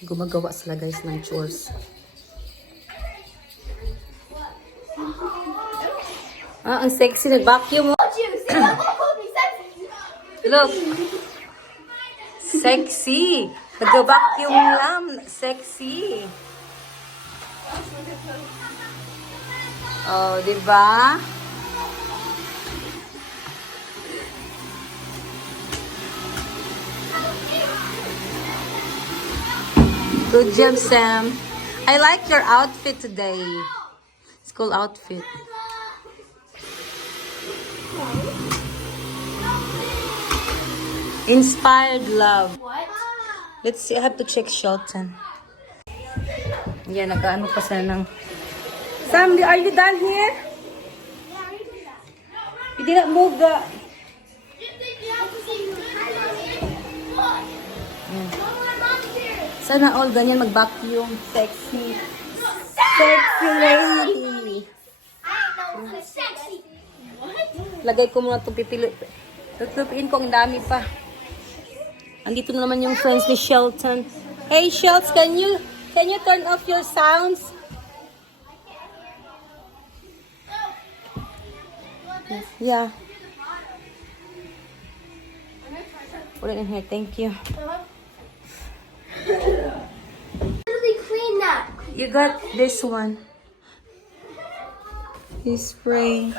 Gumagawa sila guys ng chores. Ah, ang sexy. Nag-vacuum mo. Look. Sexy. Nag-vacuum lang. Sexy. Oh, diba? Good job, Sam. I like your outfit today. School outfit. Inspired love. What? Let's see. I have to check Shelton. Yeah, nag-ano pa sila ng... Sam, are you done here? You didn't move the... Sana all ganyan mag-vacuum. Sexy. Sexy lady. Sexy. Lagay ko muna itong pipili. Tutupiin ko ang dami pa. Andito na naman yung friends ni Shelton. Hey Shelts, can you turn off your sounds? Yeah. Put it in here, thank you. Really clean that. You got this one. You spray.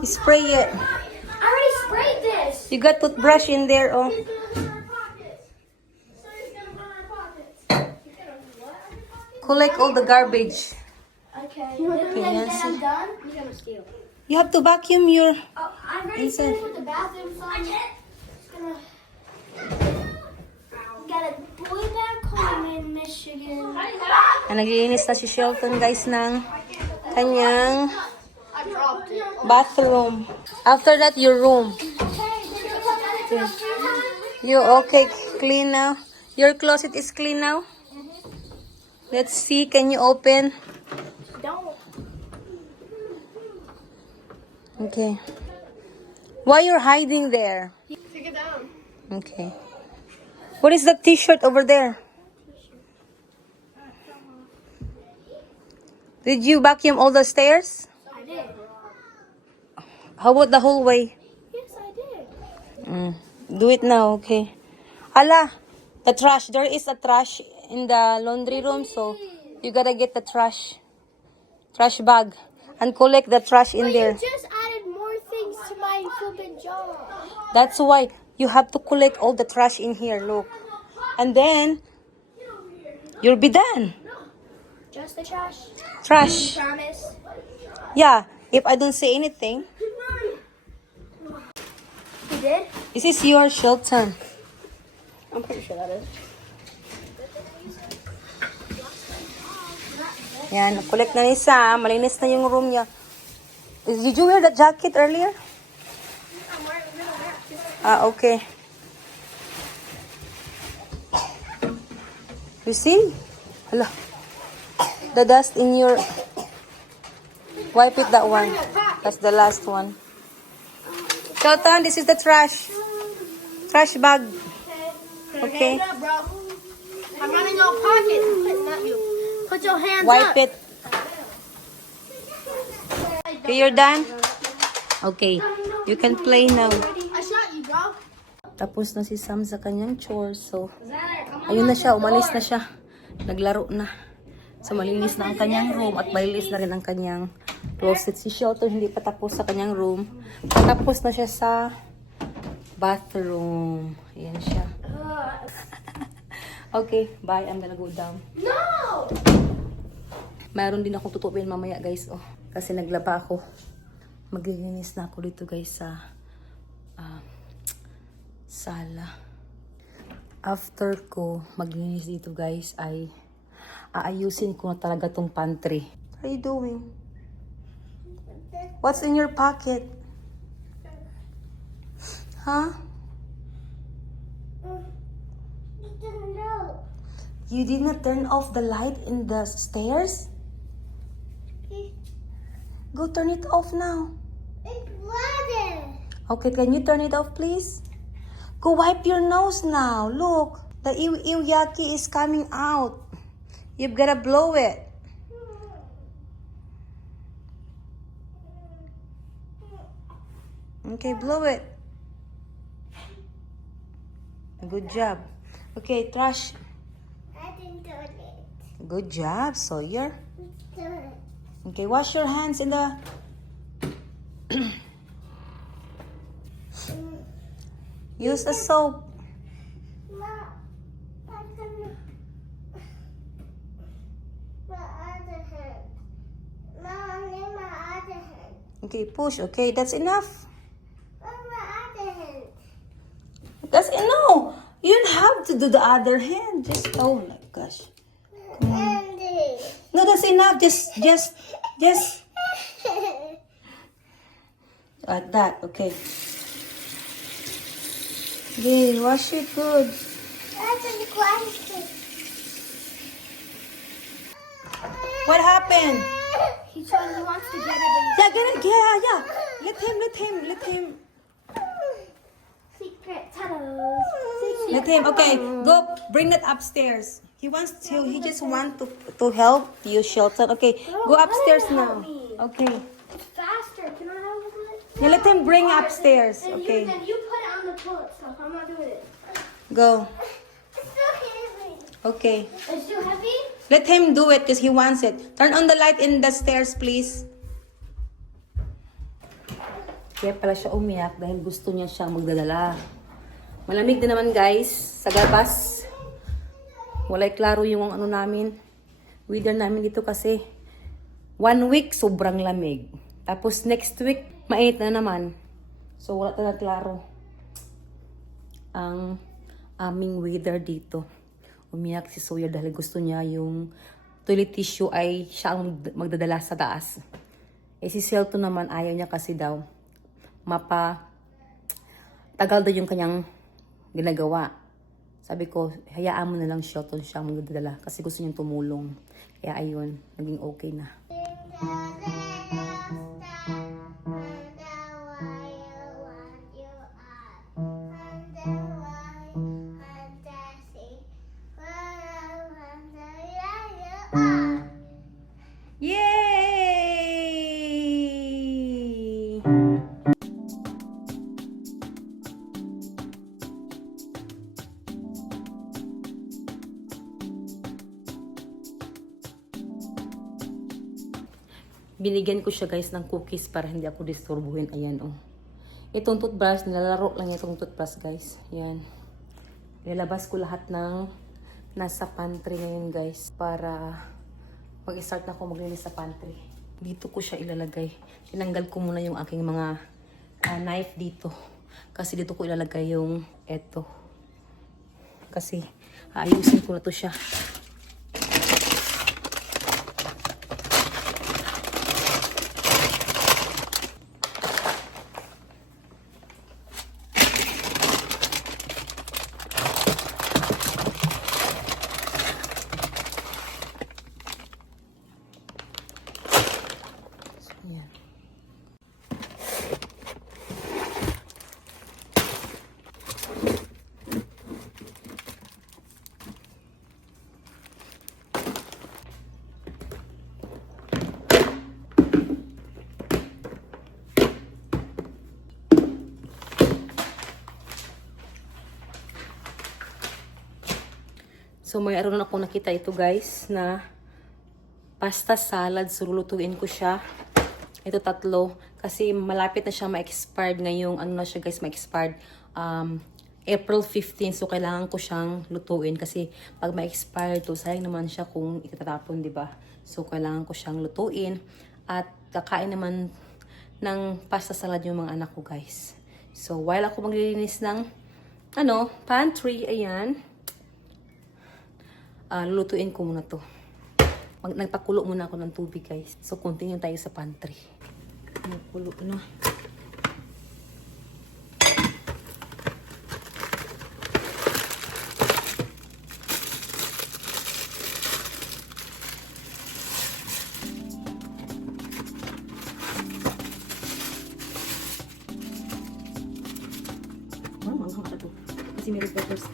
You spray it. I already sprayed this. You got toothbrush in there, oh. Collect all the garbage. Okay. Okay, Then yes. I'm done. You're gonna steal. You have to vacuum your... Oh, I've already Inside. finished with the bathroom, so I'm just gonna get a boy back home in Michigan. Naglilinis na si Shelton, guys, ng kanyang I dropped it. bathroom. After that, your room. You okay? Clean now? Your closet is clean now? Let's see. Can you open? Don't. Okay. Why you're hiding there? Take it down. Okay. What is the t-shirt over there? Did you vacuum all the stairs? I did. How about the hallway? Yes, I did. Do it now, okay? Ala, the trash. There is a trash in the laundry room, so you gotta get the trash bag and collect the trash in there. You just added more things to my flippin' job. That's why you have to collect all the trash in here, look. And then you'll be done. Just the trash. Trash. Promise. Yeah, if I don't say anything. You did? This is your Shelton. I'm pretty sure that is. Yan, collect na ni Sam. Malinis na yung room niya. Did you wear the jacket earlier? Ah, okay. You see? Hala. The dust in your... Wipe it, that one. That's the last one. Shelton, this is the trash. Trash bag. Okay. Hands up, bro. I'm running your pocket. Not you. Put your hands Wipe up. it. Okay, you're done? Okay. You can play now. I shot you, bro. Tapos na si Sam sa kanyang chores. So, ayun na siya. Umalis na siya. Naglaro na. So, malinis na ang kanyang room at malinis na rin ang kanyang closet. Si Shelton hindi pa tapos sa kanyang room. Tapos na siya sa bathroom. Ayan siya. Okay, bye. I'm gonna go down. No! Mayroon din akong tutupin mamaya, guys. Oh, kasi naglaba ako. Maglilinis na ako dito, guys, sa sala. After ko maglinis dito, guys, ay aayusin ko na talaga tong pantry. What are you doing? What's in your pocket? Huh? You did not turn off the light in the stairs? Go turn it off now. It's flooded. Okay, can you turn it off, please? Go wipe your nose now. Look. The iwyaki is coming out. You've gotta blow it. Okay, blow it. Good job. Okay, trash. I didn't do it. Good job, Sawyer. Do it. Okay, wash your hands in the... Use a soap. No, I couldn't. My other hand. No, only my other hand. Okay, push. Okay, that's enough. Oh, my other hand. That's enough. You don't have to do the other hand. Just, oh my gosh. And this. No, that's enough. Just like that. Okay. Okay, wash it good. That's a question. What happened? He wants to get it. Yeah, get it. Yeah. Let him. Secret tunnels. Let him. Okay, go. Bring that upstairs. He just want to help you, Shelton. Okay, go upstairs now. Okay. It's faster. Can I help with it? Yeah, let him bring upstairs. Then Okay. you put it on the toilet stuff. I'm not doing it. Go. It's so heavy. Okay. It's too heavy? Let him do it because he wants it. Turn on the light in the stairs, please. Kaya pala siya umiyak dahil gusto niya siyang magdadala. Malamig din naman guys sa labas. Walay klaro yung ano namin. Weather namin dito kasi 1 week sobrang lamig. Tapos next week mainit na naman. So wala talaga klaro ang aming weather dito. Umiyak si Sawyer dahil gusto niya yung toilet tissue ay siya ang magdadala sa taas. Eh si Shelton naman ayaw niya kasi daw tagal daw yung kanyang ginagawa. Sabi ko, hayaan mo na lang Shelton siya ang magdadala kasi gusto niyang tumulong. Kaya ayun, naging okay na. Yay! Binigyan ko siya guys ng cookies para hindi ako disturbuhin. Ayan oh. Itong toothbrush, nilalaro lang itong toothbrush guys. Ayan. Ilalabas ko lahat ng nasa pantry ngayon guys para mag-start na ako maglinis sa pantry. Dito ko siya ilalagay. Tinanggal ko muna yung aking mga knife dito. Kasi dito ko ilalagay yung eto. Kasi ayusin ko na to siya. Ayan. So may araw na ako nakita ito guys na pasta salad. So lulutuin ko siya. Ito 3 kasi malapit na siya ma-expired ngayong ano na siya guys, ma-expired April 15. So kailangan ko siyang lutuin kasi pag ma-expired to sayang naman siya kung itatapon, di ba? So kailangan ko siyang lutuin at kakain naman ng pasta salad yung mga anak ko guys. So while ako maglilinis ng pantry, ayan. Lulutuin ko muna to. Nagpakulo muna ako ng tubig guys. So continue tayo sa pantry. Nagkulo na. Manghang ka to. Kasi meron peppers.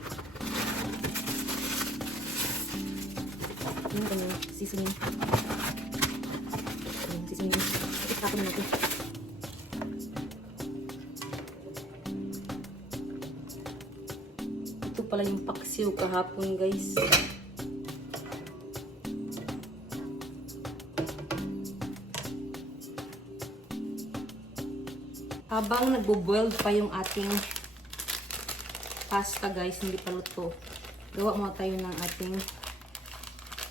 Yung kanyang seasoning. Yung seasoning. Itapon na natin. Ito pala yung paksiw kahapon, guys. Habang nagbo-boil pa yung ating pasta, guys, hindi pa luto. Gawa mo tayo ng ating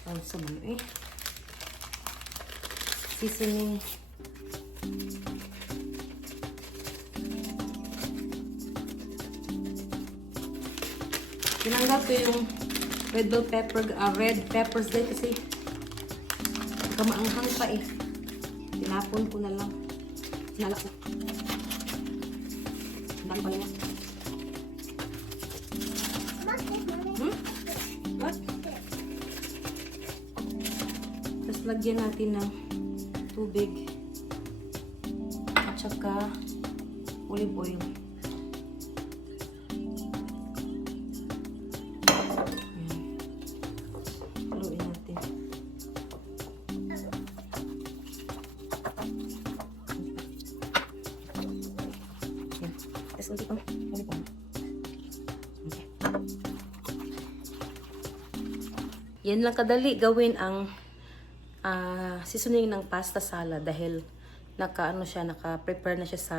sa mga seasoning. Tinanggal ko yung red bell pepper, red peppers din kasi kamaanghang pa eh. Tinapon ko na lang. Sinala ko. Ang dami pala. What? Tapos lagyan natin ng tubig at saka olive oil. Haluin natin. Yan. Tapos ulit pang olive oil. Okay. Yan lang kadali gawin ang seasoning ng pasta salad dahil naka-prepare na siya sa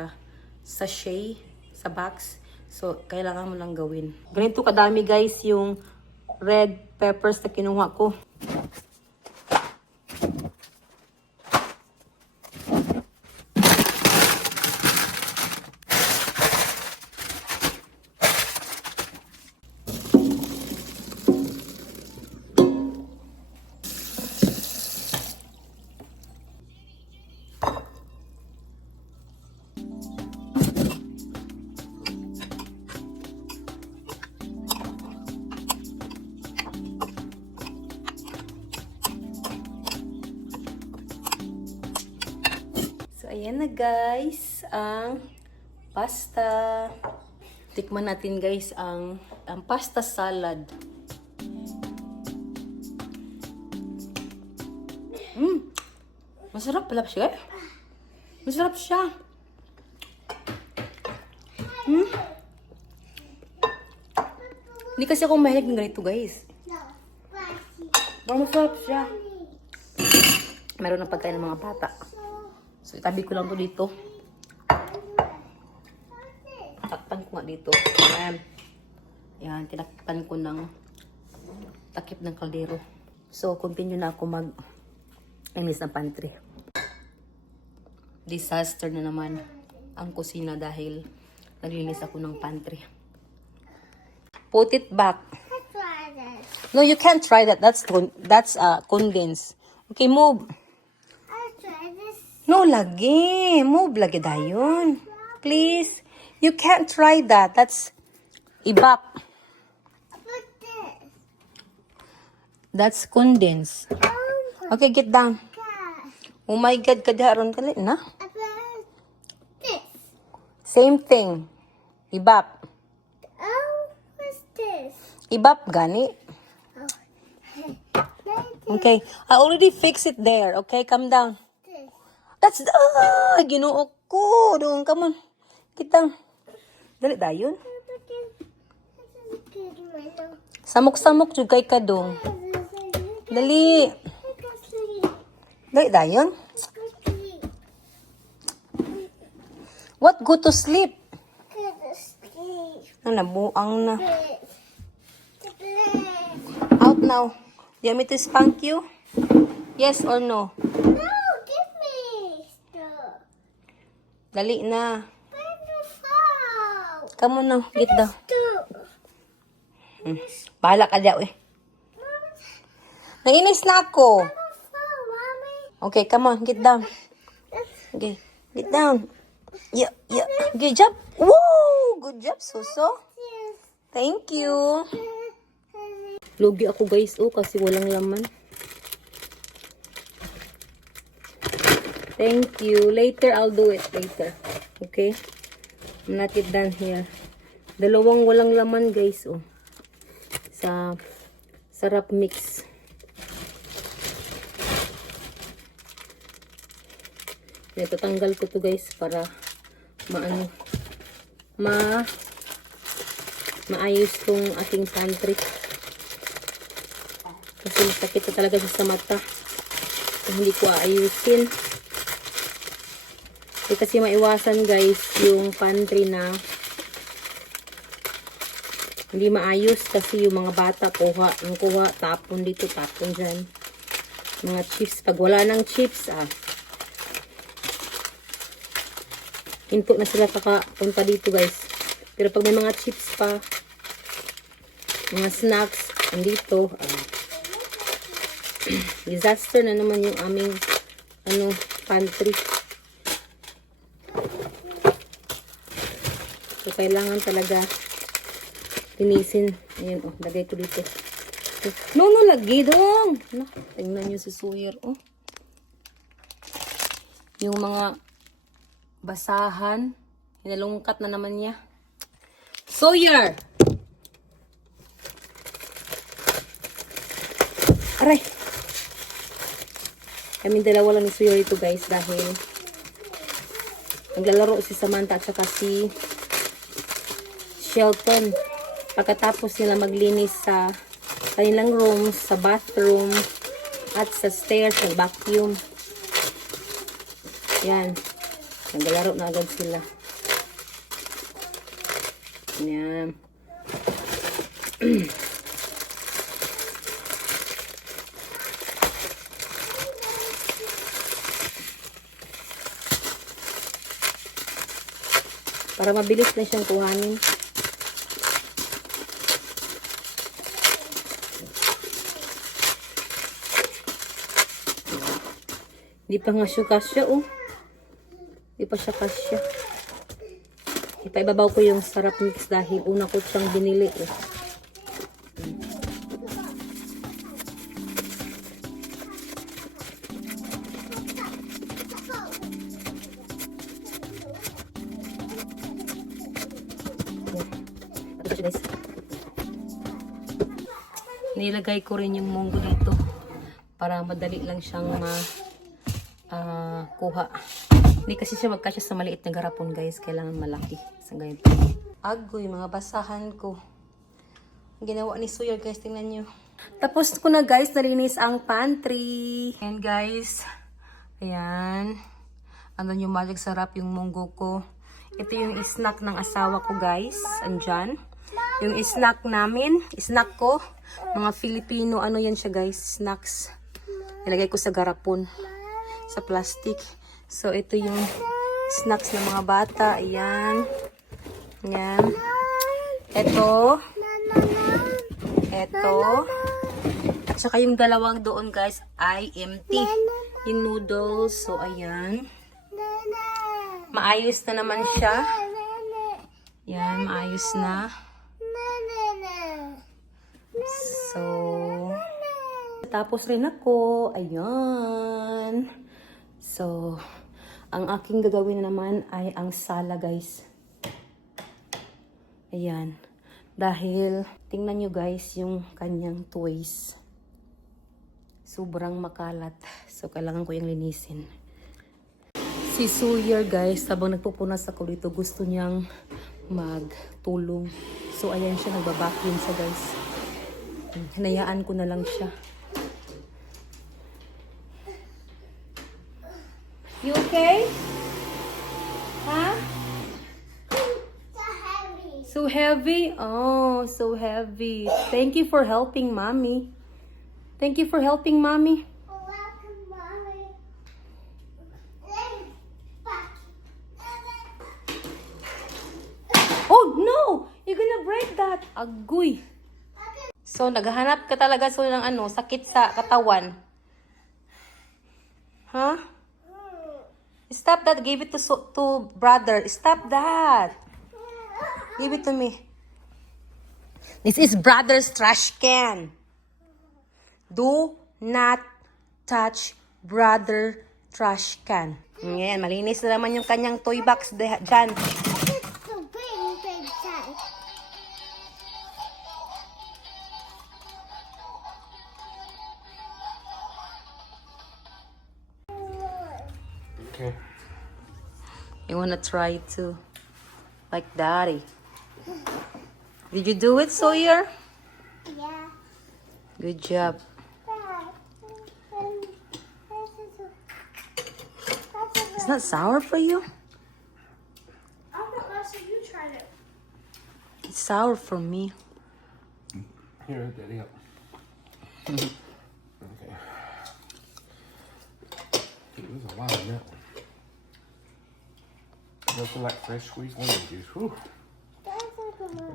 sachet, sa box. So, kailangan mo lang gawin. Ganito kadami, guys, yung red peppers na kinuha ko. Ayan na, guys, ang pasta. Tikman natin, guys, ang pasta salad. Masarap pala siya. Masarap siya. Hindi kasi ako mahilig ng ganito, guys. Pero masarap siya. Meron na pagkain ng mga bata. So, itabi ko lang po dito. Takpan ko nga dito. Ayan. Ayan, tinakpan ko ng takip ng kaldero. So, continue na ako mag-inis ng pantry. Disaster na naman ang kusina dahil naglinis ako ng pantry. Put it back. No, you can't try that. That's condensed. Okay, move. No, lagi. Move, lagi dayon. Please. You can't try that. That's ibap. That's condensed. Okay, get down. Oh my God, kadaron kali na. Same thing. Ibap. What's this? Ibap gani. Okay, I already fixed it there. Okay, come down. That's Ginoo ko. Doon, come on. Get down. Dali dayon. Samok-samok jud kay kadong. Dali. Dali dayon. What? Go to sleep. Nabuang na. Out now. Do you want me to spank you? Yes or no? No, give me stuff. Dali na. Wow. Come on now. Get down. Stuff. Bahala ka daw eh. Nainis na ako. Okay, come on. Get down. Okay. Get down. Yeah. Good job. Woo! Good job, Suso. Thank you. Lugi ako, guys. Oh, kasi walang laman. Thank you. Later, I'll do it later. Okay? I'm not yet done here. Dalawang walang laman, guys. Oh. Sa sarap mix. Ito, tanggal ko to guys para maayos tong ating pantry. Kasi masakit na talaga siya sa mata. Kung hindi ko aayusin. Hindi kasi maiwasan guys yung pantry na hindi maayos kasi yung mga bata kuha, tapon dito, tapon dyan. Mga chips. Pag wala ng chips, hinto na sila kakapunta dito guys. Pero pag may mga chips pa, mga snacks, andito, disaster na naman yung aming pantry. So, kailangan talaga linisin. Ayan, lagay ko dito. No, lagi dong. Tingnan nyo si Sawyer, yung mga basahan, hinalungkat na naman niya. Sawyer! Aray! Kaming dalawa lang ni Sawyer ito guys dahil naglalaro si Samantha at saka si Shelton. Pagkatapos nila maglinis sa kanilang room, sa bathroom, at sa stairs, sa vacuum. Yan. Naglalaro na agad sila. Yan. Para mabilis na siyang kuhanin. Hindi pa nga siya kasya, Hindi pa siya kasya. Ipaibabaw ko yung sarap mix dahil una ko siyang binili, Nilagay ko rin yung munggo dito para madali lang siyang kuha. Hindi kasi siya magkasya sa maliit na garapon guys. Kailangan malaki. Sa ganito. Agoy, mga basahan ko. Ginawa ni Sawyer guys. Tingnan nyo. Tapos ko na guys. Nalinis ang pantry. And guys. Ayan. Ano yung magic sarap yung munggo ko. Ito yung snack ng asawa ko guys. Andyan. Yung snack namin. Snack ko. Mga Filipino. Ano yan siya guys. Snacks. Ilagay ko sa garapon. Sa plastic. So, ito yung snacks ng mga bata. Ayan. Ayan. Ito. Ito. At saka yung dalawang doon guys ay empty. Yung noodles. So, ayan. Maayos na naman siya. Ayan, maayos na. So, tapos rin ako. Ayan. So, ang aking gagawin na naman ay ang sala guys. Ayan. Dahil, tingnan nyo guys yung kanyang toys. Sobrang makalat. So, kailangan ko yung linisin. Si Sawyer guys, habang nagpupunas ako dito, gusto niyang magtulong. So, ayan siya, nagbabacuum siya guys. Hinayaan ko na lang siya. You okay? Huh? So heavy? Oh, so heavy. Thank you for helping mommy. Thank you for helping mommy. Welcome, Mommy. Oh no! You're gonna break that. Agoy. So, naghahanap ka talaga so ng sakit sa katawan. Huh? Stop that. Give it to brother. Stop that. Give it to me. This is brother's trash can. Do not touch brother trash can. Ngayon, malinis na naman yung kanyang toy box dyan. It's the big size. Okay. You wanna try too, like Daddy. Did you do it, Sawyer? Yeah. Good job. It's not sour for you? I thought last time you tried it. It's sour for me. Here, Daddy, up. Okay. There's a lot of that one. Nothing like fresh squeezed lemon juice. Whew.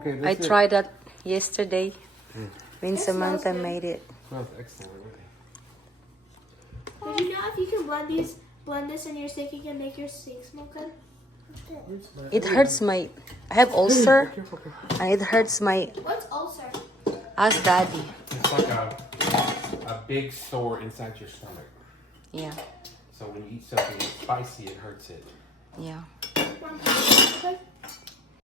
Okay, I that's it. tried that yesterday when Samantha made it. Smells excellent. Did you know if you can blend this in your steak, you can make your steak smell good? It hurts my. I have ulcer, and it hurts my. What's ulcer? Ask Daddy. It's like a big sore inside your stomach. Yeah, So when you eat something spicy, it hurts it. yeah. Okay.